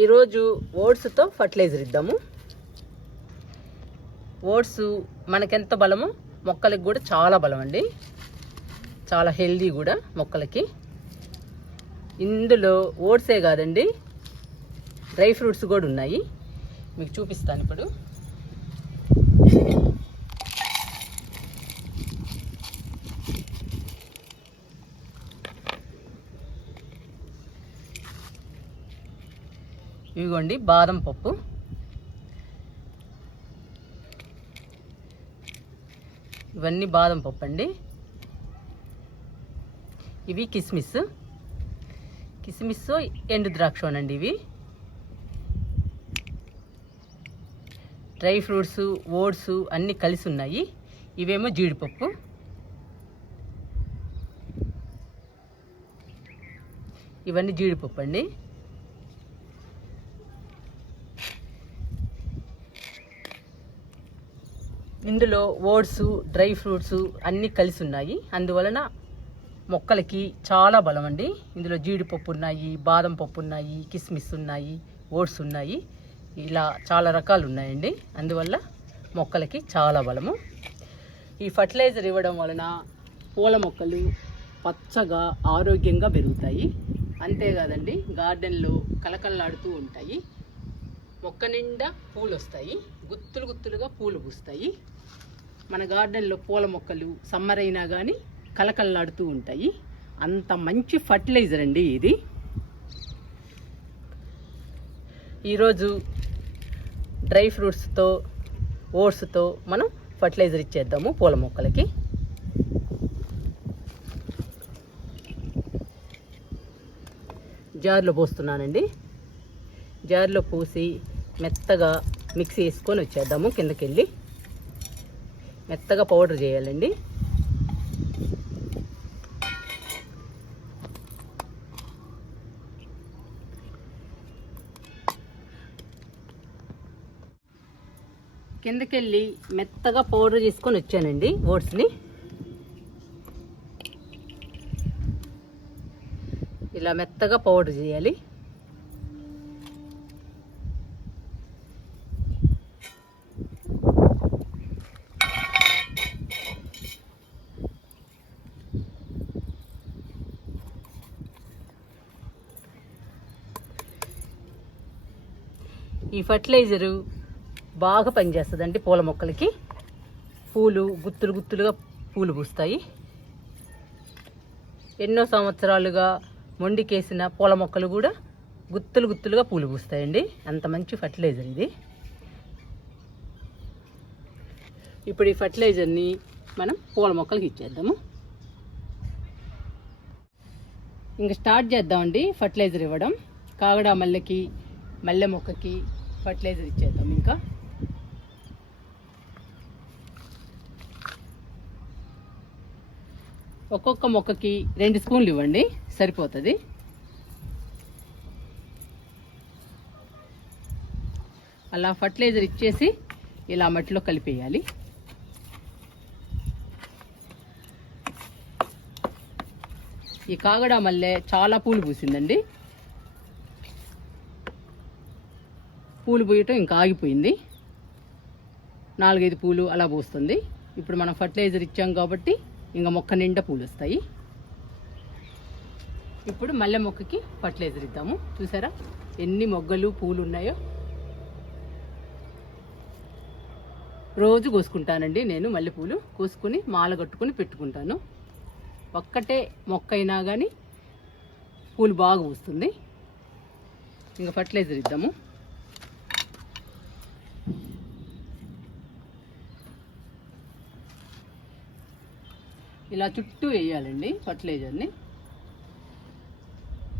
ఈరోజు ఓట్స్తో ఫర్టిలైజర్ ఇద్దాము. ఓట్స్ మనకెంత బలమో మొక్కలకి కూడా చాలా బలం అండి, చాలా హెల్దీ కూడా మొక్కలకి. ఇందులో ఓట్సే కాదండి, డ్రై ఫ్రూట్స్ కూడా ఉన్నాయి, మీకు చూపిస్తాను ఇప్పుడు. ఇవిగోండి బాదం పప్పు, ఇవన్నీ బాదం పప్పు అండి. ఇవి కిస్మిస్ ఎండు ద్రాక్షనండి. ఇవి డ్రై ఫ్రూట్స్, ఓట్స్ అన్నీ కలిసి ఉన్నాయి. ఇవేమో జీడిపప్పు, ఇవన్నీ జీడిపప్పు అండి. ఇందులో ఓట్స్, డ్రై ఫ్రూట్స్ అన్నీ కలిసి ఉన్నాయి, అందువలన మొక్కలకి చాలా బలం అండి. ఇందులో జీడిపప్పు ఉన్నాయి, బాదం పప్పు ఉన్నాయి, కిస్మిస్ ఉన్నాయి, ఓట్స్ ఉన్నాయి, ఇలా చాలా రకాలు ఉన్నాయండి. అందువల్ల మొక్కలకి చాలా బలము. ఈ ఫర్టిలైజర్ ఇవ్వడం వలన పూల మొక్కలు పచ్చగా ఆరోగ్యంగా పెరుగుతాయి. అంతేకాదండి, గార్డెన్లో కలకల్లాడుతూ ఉంటాయి. మొక్క నిండా పూలు వస్తాయి, గుత్తులు గుత్తులుగా పూలు పూస్తాయి. మన గార్డెన్లో పూల మొక్కలు సమ్మర్ అయినా కానీ కలకల్లాడుతూ ఉంటాయి. అంత మంచి ఫర్టిలైజర్ అండి ఇది. ఈరోజు డ్రై ఫ్రూట్స్తో, ఓట్స్తో మనం ఫర్టిలైజర్ ఇచ్చేద్దాము పూల మొక్కలకి. జార్లో పోస్తున్నానండి. జార్లో పోసి మెత్తగా మిక్స్ చేసుకొని వచ్చేద్దాము. కిందకి వెళ్ళి మెత్తగా పౌడర్ చేయాలండి. కిందకెళ్ళి మెత్తగా పౌడర్ చేసుకొని వచ్చానండి ఓట్స్ని. ఇలా మెత్తగా పౌడర్ చేయాలి. ఈ ఫర్టిలైజరు బాగా పనిచేస్తుందండి పూల మొక్కలకి. పూలు గుత్తులు గుత్తులుగా పూలు పూస్తాయి. ఎన్నో సంవత్సరాలుగా మొండికేసిన పూల మొక్కలు కూడా గుత్తులు గుత్తులుగా పూలు పూస్తాయండి. అంత మంచి ఫర్టిలైజర్ ఇది. ఇప్పుడు ఈ ఫర్టిలైజర్ని మనం పూల మొక్కలకి ఇచ్చేద్దాము. ఇంకా స్టార్ట్ చేద్దామండి ఫర్టిలైజర్ ఇవ్వడం. కాగడా మల్లెకి, మల్లె మొక్కకి ఫర్టిలైజర్ ఇచ్చేద్దాం. ఇంకా ఒక్కొక్క మొక్కకి 2 స్పూన్లు ఇవ్వండి, సరిపోతుంది. అలా ఫర్టిలైజర్ ఇచ్చేసి ఇలా మట్టిలో కలిపేయాలి. ఈ కాగడా మల్లె చాలా పూలు పూసిందండి. పూలు పూయటం ఇంకా ఆగిపోయింది, 4-5 పూలు అలా పూస్తుంది. ఇప్పుడు మనం ఫర్టిలైజర్ ఇచ్చాం కాబట్టి ఇంకా మొక్క నిండా పూలు వస్తాయి. ఇప్పుడు మల్లె మొక్కకి ఫర్టిలైజర్ ఇద్దాము. చూసారా ఎన్ని మొగ్గలు పూలు ఉన్నాయో. రోజు కోసుకుంటానండి నేను మల్లెపూలు. కోసుకుని మాల కట్టుకుని పెట్టుకుంటాను. ఒక్కటే మొక్క అయినా కానీ పూలు బాగా పూస్తుంది. ఇంకా ఫర్టిలైజర్ ఇద్దాము. ఇలా చుట్టూ వేయాలండి ఫర్టిలైజర్ని.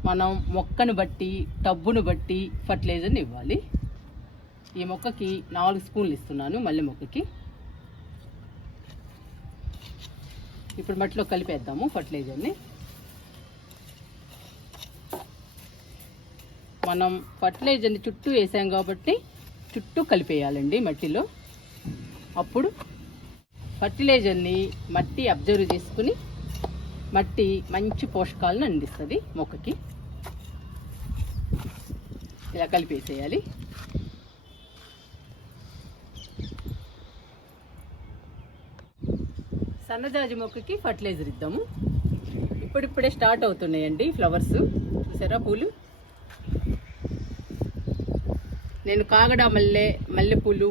మనం మొక్కను బట్టి, టబ్బును బట్టి ఫర్టిలైజర్ని ఇవ్వాలి. ఈ మొక్కకి 4 స్పూన్లు ఇస్తున్నాను, మల్లె మొక్కకి. ఇప్పుడు మట్టిలో కలిపేద్దాము ఫర్టిలైజర్ని. మనం ఫర్టిలైజర్ని చుట్టూ వేసాం కాబట్టి చుట్టూ కలిపేయాలండి మట్టిలో. అప్పుడు ఫర్టిలైజర్ని మట్టి అబ్జర్వ్ చేసుకుని మట్టి మంచి పోషకాలను అందిస్తుంది మొక్కకి. ఇలా కలిపేసేయాలి. సన్నజాజి మొక్కకి ఫర్టిలైజర్ ఇద్దాము. ఇప్పుడిప్పుడే స్టార్ట్ అవుతున్నాయండి ఫ్లవర్స్. చూసారా పూలు. నేను కాగడ మల్లెపూలు,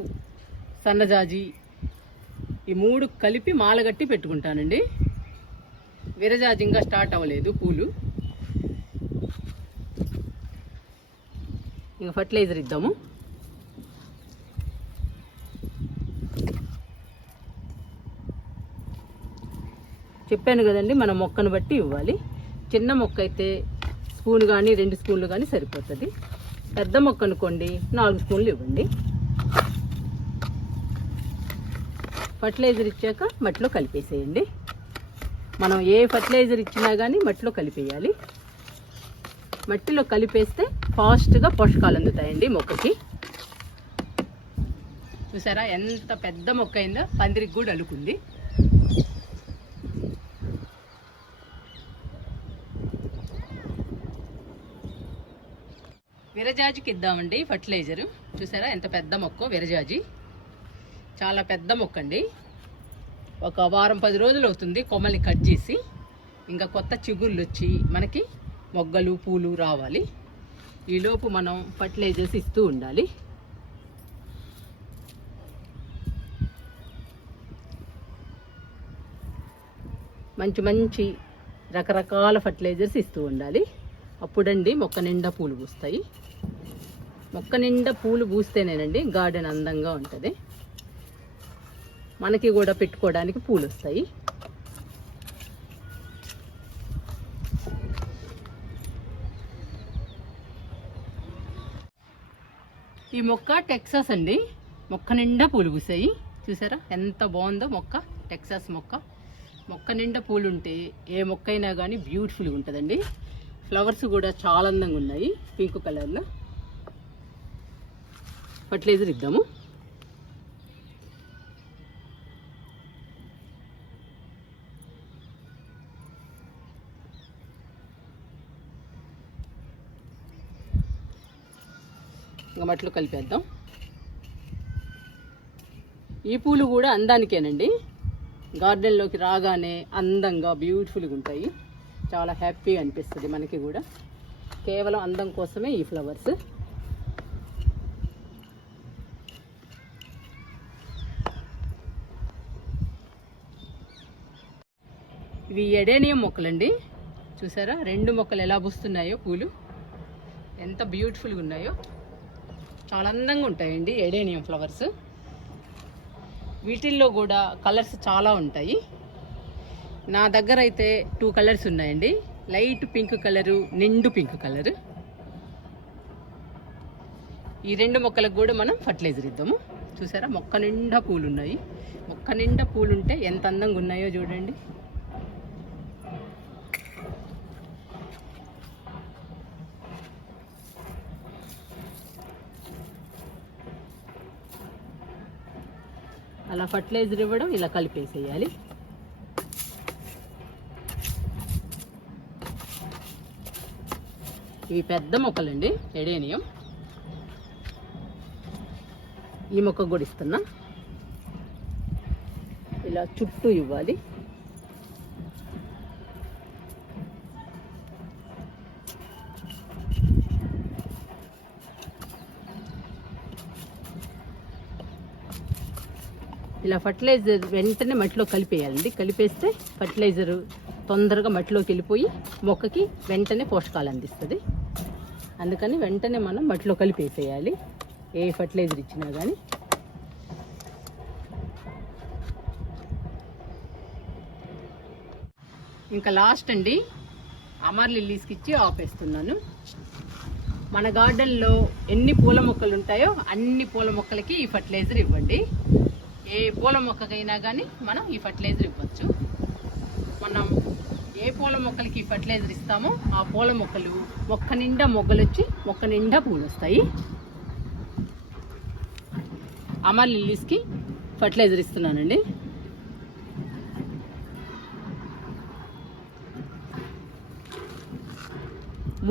సన్నజాజి ఈ 3 కలిపి మాలగట్టి పెట్టుకుంటానండి. విరజాజి ఇంకా స్టార్ట్ అవ్వలేదు పూలు. ఇంకా ఫర్టిలైజర్ ఇద్దాము. చెప్పాను కదండి, మన మొక్కను బట్టి ఇవ్వాలి. చిన్న మొక్క అయితే స్పూన్ కానీ 2 స్పూన్లు కానీ సరిపోతుంది. పెద్ద మొక్క అనుకోండి 4 స్పూన్లు ఇవ్వండి. ఫర్టిలైజర్ ఇచ్చాక మట్టిలో కలిపేసేయండి. మనం ఏ ఫర్టిలైజర్ ఇచ్చినా కానీ మట్టిలో కలిపేయాలి. మట్టిలో కలిపేస్తే ఫాస్ట్గా పోషకాలు అందుతాయండి మొక్కకి. చూసారా ఎంత పెద్ద మొక్క అయిందో, పందిరికి కూడా అలుకుంది. విరజాజికి ఇద్దామండి ఫర్టిలైజరు. చూసారా ఎంత పెద్ద మొక్క విరజాజి. చాలా పెద్ద మొక్క అండి. ఒక వారం 10 రోజులు అవుతుంది కొమ్మల్ని కట్ చేసి. ఇంకా కొత్త చిగుళ్ళు వచ్చి మనకి మొగ్గలు పూలు రావాలి. ఈలోపు మనం ఫర్టిలైజర్స్ ఇస్తూ ఉండాలి. మంచి మంచి రకరకాల ఫర్టిలైజర్స్ ఇస్తూ ఉండాలి. అప్పుడండి మొక్క నిండా పూలు పూస్తాయి. మొక్క నిండా పూలు పూస్తేనేనండి గార్డెన్ అందంగా ఉంటుంది. మనకి కూడా పెట్టుకోవడానికి పూలు వస్తాయి. ఈ మొక్క టెక్సాస్ అండి. మొక్క నిండా పూలు పూసాయి. చూసారా ఎంత బాగుందో మొక్క. టెక్సాస్ మొక్క. మొక్క నిండా పూలు ఉంటే ఏ మొక్క అయినా కానీ బ్యూటిఫుల్గా ఉంటుందండి. ఫ్లవర్స్ కూడా చాలా అందంగా ఉన్నాయి పింక్ కలర్లో. ఫర్టిలైజర్ ఇద్దాము. ఇంకా మట్టిలో కలిపేద్దాం. ఈ పూలు కూడా అందానికేనండి. గార్డెన్లోకి రాగానే అందంగా బ్యూటిఫుల్గా ఉంటాయి. చాలా హ్యాపీగా అనిపిస్తుంది మనకి కూడా. కేవలం అందం కోసమే ఈ ఫ్లవర్స్. ఇవి ఎడేనియం మొక్కలండి. చూసారా 2 మొక్కలు ఎలా పూస్తున్నాయో పూలు. ఎంత బ్యూటిఫుల్గా ఉన్నాయో. చాలా అందంగా ఉంటాయండి ఎడేనియం ఫ్లవర్స్. వీటిల్లో కూడా కలర్స్ చాలా ఉంటాయి. నా దగ్గర అయితే 2 కలర్స్ ఉన్నాయండి. లైట్ పింక్ కలరు, నిండు పింక్ కలరు. ఈ 2 మొక్కలకు కూడా మనం ఫర్టిలైజర్ ఇద్దాము. చూసారా మొక్క నిండా పూలు ఉన్నాయి. మొక్క నిండా పూలు ఉంటే ఎంత అందంగా ఉన్నాయో చూడండి. అలా ఫర్టిలైజర్ ఇవ్వడం, ఇలా కలిపేసేయాలి. ఇవి పెద్ద మొక్కలండి ఎడేనియం. ఈ మొక్క కూడా ఇస్తున్నా. ఇలా చుట్టూ ఇవ్వాలి. ఇలా ఫర్టిలైజర్ వెంటనే మట్టిలో కలిపేయాలండి. కలిపేస్తే ఫర్టిలైజరు తొందరగా మట్టిలోకి వెళ్ళిపోయి మొక్కకి వెంటనే పోషకాలు అందిస్తుంది. అందుకని వెంటనే మనం మట్టిలో కలిపేసేయాలి ఏ ఫర్టిలైజర్ ఇచ్చినా కానీ. ఇంకా లాస్ట్ అండి అమర్ లిల్లీస్కి ఇచ్చి ఆపేస్తున్నాను. మన గార్డెన్లో ఎన్ని పూల మొక్కలు ఉంటాయో అన్ని పూల మొక్కలకి ఈ ఫర్టిలైజర్ ఇవ్వండి. ఏ పూల మొక్కకైనా కానీ మనం ఈ ఫర్టిలైజర్ ఇవ్వచ్చు. మనం ఏ పూల మొక్కలకి ఫర్టిలైజర్ ఇస్తామో ఆ పూల మొక్కలు మొక్క నిండా మొగ్గలు వచ్చి మొక్క నిండా పూలు వస్తాయి. అమర్ లిల్లీస్కి ఫర్టిలైజర్ ఇస్తున్నానండి.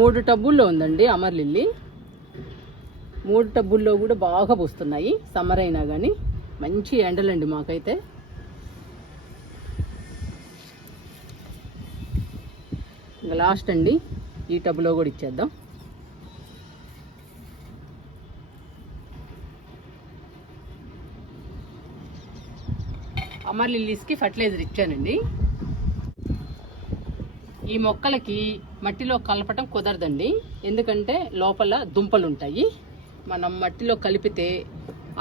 మూడు టబ్బుల్లో ఉందండి అమర్ లిల్లీ. 3 టబ్బుల్లో కూడా బాగా పూస్తున్నాయి. సమ్మర్ అయినా కానీ మంచి ఎండలండి మాకైతే. ఇంకా లాస్ట్ అండి, ఈ టబ్బులో కూడా ఇచ్చేద్దాం. అమర్ లిల్లీస్కి ఫర్టిలైజర్ ఇచ్చానండి. ఈ మొక్కలకి మట్టిలో కలపటం కుదరదండి, ఎందుకంటే లోపల దుంపలు ఉంటాయి. మనం మట్టిలో కలిపితే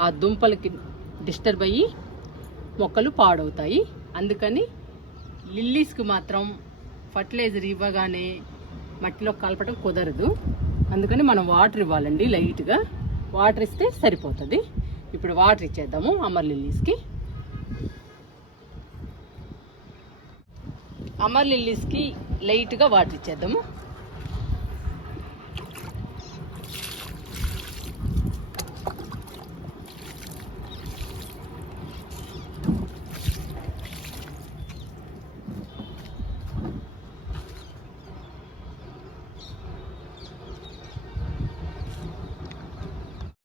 ఆ దుంపలకి డిస్టర్బ్ అయ్యి మొక్కలు పాడవుతాయి. అందుకని లిల్లీస్కి మాత్రం ఫర్టిలైజర్ ఇవ్వగానే మట్టిలో కలపటం కుదరదు. అందుకని మనం వాటర్ ఇవ్వాలండి, లైట్గా వాటర్ ఇస్తే సరిపోతుంది. ఇప్పుడు వాటర్ ఇచ్చేద్దాము అమర్ లిల్లీస్కి. అమర్ లిల్లీస్కి లైట్గా వాటర్ ఇచ్చేద్దాము.